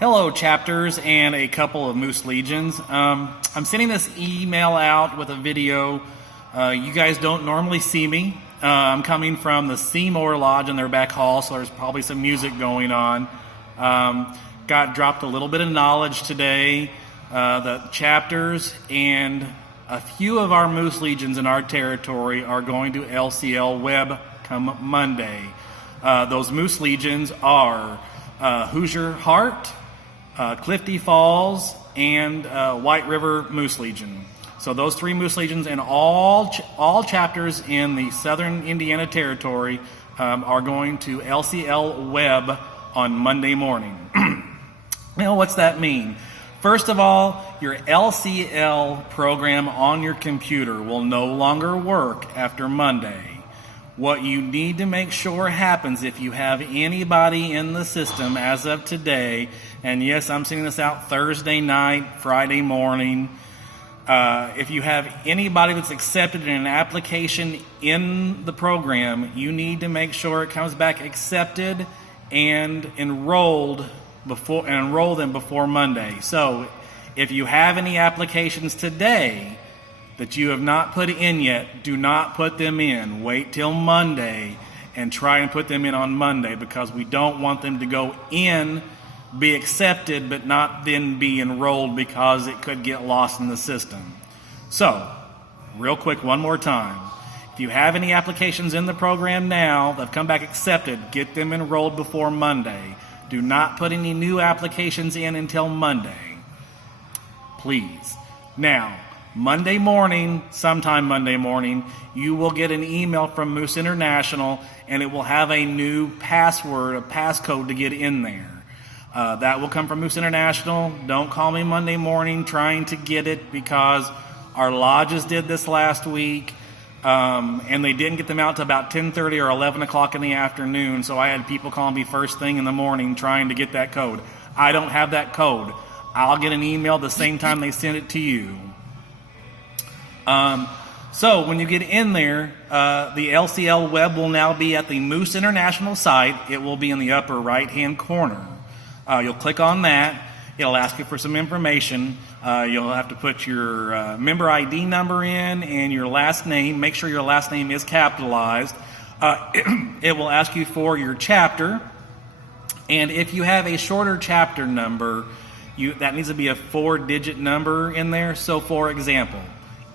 Hello, chapters and a couple of Moose Legions. I'm sending this email out with a video. You guys don't normally see me. I'm coming from the Seymour Lodge in their back hall, so there's probably some music going on. Got dropped a little bit of knowledge today. The chapters and a few of our Moose Legions in our territory are going to LCL WEB come Monday. Those Moose Legions are Hoosier Heart, Clifty Falls, and White River Moose Legion. So those three Moose Legions and all chapters in the Southern Indiana Territory are going to LCL WEB on Monday morning. Now, what's that mean? First of all, your LCL program on your computer will no longer work after Monday. What you need to make sure happens if you have anybody in the system as of today, and yes, I'm sending this out Thursday night, Friday morning. If you have anybody that's accepted in an application in the program, you need to make sure it comes back accepted and enroll them before Monday. So if you have any applications today that you have not put in yet, do not put them in. Wait till Monday and try and put them in on Monday, because we don't want them to go in, be accepted, but not then be enrolled because it could get lost in the system. So, real quick, one more time. If you have any applications in the program now that have come back accepted, get them enrolled before Monday. Do not put any new applications in until Monday, please. Now, Monday morning, sometime Monday morning, you will get an email from Moose International, and it will have a new password, a passcode to get in there. That will come from Moose International. Don't call me Monday morning trying to get it, because our lodges did this last week, and they didn't get them out to about 10:30 or 11 o'clock in the afternoon, so I had people calling me first thing in the morning trying to get that code. I don't have that code. I'll get an email the same time they send it to you. So when you get in there, the LCL WEB will now be at the Moose International site. It will be in the upper right-hand corner. You'll click on that. It'll ask you for some information. You'll have to put your member ID number in and your last name. Make sure your last name is capitalized. It will ask you for your chapter. And if you have a shorter chapter number, that needs to be a 4-digit number in there. So, for example,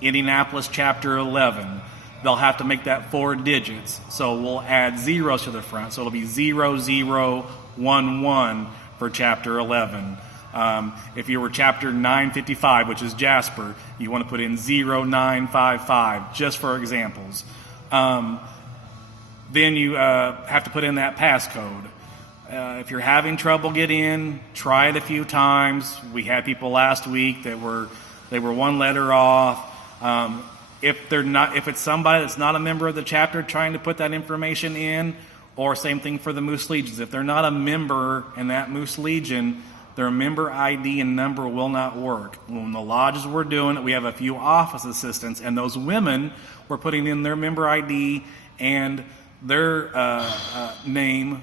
Indianapolis Chapter 11, they'll have to make that 4 digits. So we'll add zeros to the front. So it'll be 0011 for Chapter 11. If you were Chapter 955, which is Jasper, you want to put in 0955, just for examples. Then you have to put in that passcode. If you're having trouble getting in, try it a few times. We had people last week that they were one letter off. If it's somebody that's not a member of the chapter trying to put that information in, or same thing for the Moose Legions. If they're not a member in that Moose Legion, their member ID and number will not work. When the lodges were doing it, we have a few office assistants, and those women were putting in their member ID and their name,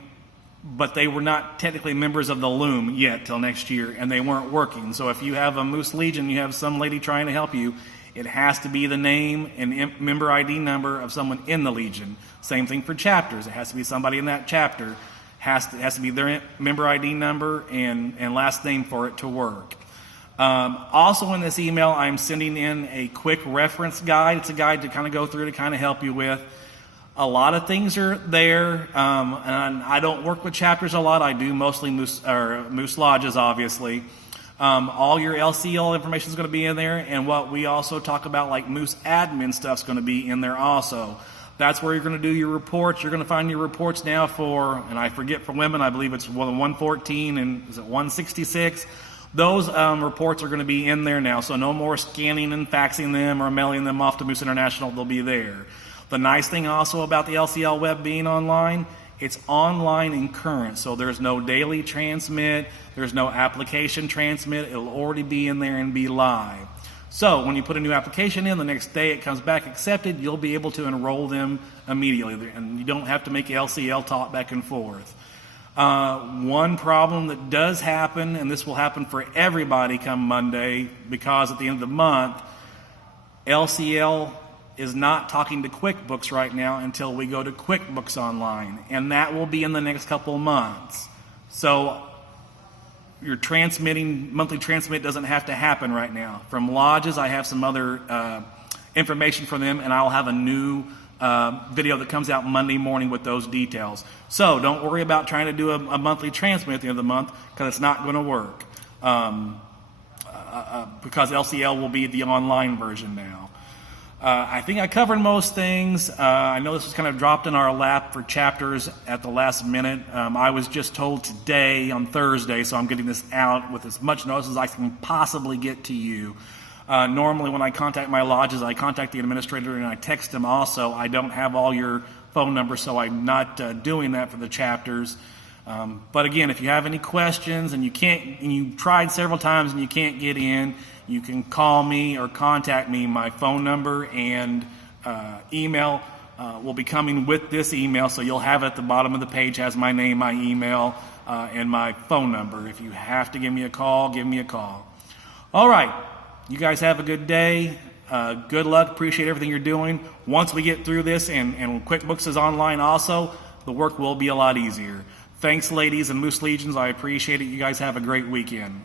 but they were not technically members of the Loom yet till next year, and they weren't working. So if you have a Moose Legion, you have some lady trying to help you, it has to be the name and member ID number of someone in the Legion. Same thing for chapters. It has to be somebody in that chapter. Has to be their member ID number and last name for it to work. Also in this email, I'm sending in a quick reference guide. It's a guide to kind of go through to kind of help you with. A lot of things are there, and I don't work with chapters a lot. I do mostly Moose Lodges, obviously. All your LCL information is going to be in there, and what we also talk about, like Moose admin stuff, is going to be in there also. That's where you're going to do your reports. You're going to find your reports now for, and I forget for women, I believe it's 114 and is it 166? Those reports are going to be in there now, so no more scanning and faxing them or mailing them off to Moose International. They'll be there. The nice thing also about the LCL WEB being online, it's online and current, so there's no daily transmit, there's no application transmit. It'll already be in there and be live. So when you put a new application in, the next day it comes back accepted, you'll be able to enroll them immediately, and you don't have to make LCL talk back and forth. One problem that does happen, and this will happen for everybody come Monday, because at the end of the month, LCL is not talking to QuickBooks right now until we go to QuickBooks Online, and that will be in the next couple of months. So your monthly transmit doesn't have to happen right now. From lodges, I have some other information for them, and I'll have a new video that comes out Monday morning with those details. So don't worry about trying to do a monthly transmit at the end of the month, because it's not going to work. Because LCL will be the online version now. I think I covered most things. I know this was kind of dropped in our lap for chapters at the last minute. I was just told today on Thursday, so I'm getting this out with as much notice as I can possibly get to you. Normally when I contact my lodges, I contact the administrator and I text them also. I don't have all your phone numbers, so I'm not doing that for the chapters. But again, if you have any questions and you tried several times and you can't get in, you can call me or contact me. My phone number and email will be coming with this email, so you'll have it at the bottom of the page, has my name, my email, and my phone number. If you have to give me a call, give me a call. All right, you guys have a good day. Good luck. Appreciate everything you're doing. Once we get through this and QuickBooks is online also, the work will be a lot easier. Thanks, ladies and Moose Legions. I appreciate it. You guys have a great weekend.